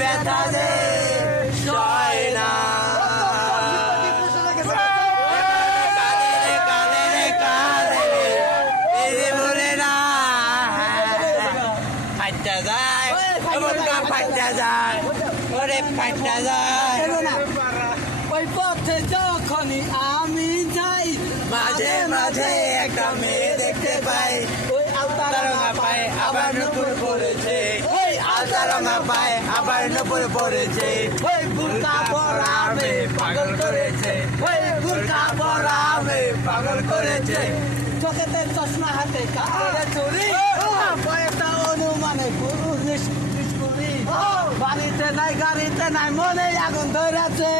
ব্যথা যে সয় না ফাইটা যায় ফাইটা যায় ওরে ফাইটা যায় ওই পথে যখনই আমি যাই মাঝে মাঝে একটা মেয়ে দেখতে পাই ওই আলতারঙা পায় আবার নুপুর পড়েছে ওই আলতারঙা পায় আবার নুপুর পড়েছে ওই বুরকা পরা আমি পাগল করেছে ওই বুরকা পরা আমি পাগল করেছে চোখেতে চশমা হাতে কাপড়ে চুরি কয়েকটা অনুমানে পুরুষ নিষ্কুরি বাড়িতে নাই গাড়িতে নাই মনে আগুন ধরেছে